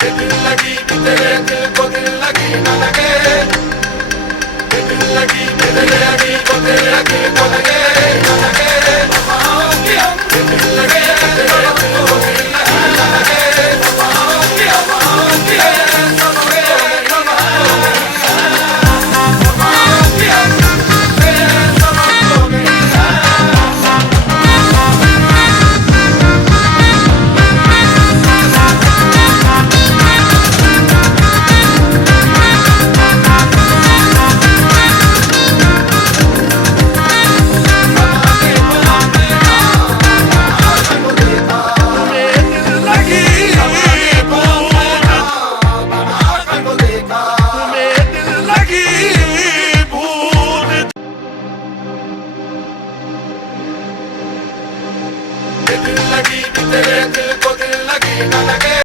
दिल लगी कि तेरे दिल को दिल लगी न लगे, दिल लगी कि तेरे अड़ी को तेरे अड़ी को लगे न लगे, वफाओं की हम दिल लगे तेरे दिल को दिल लगी न लगे, वफाओं की वफाओं की सब हो गए वफाओं की हम तेरे सब हो गए। दिल लगी कि तेरे दिल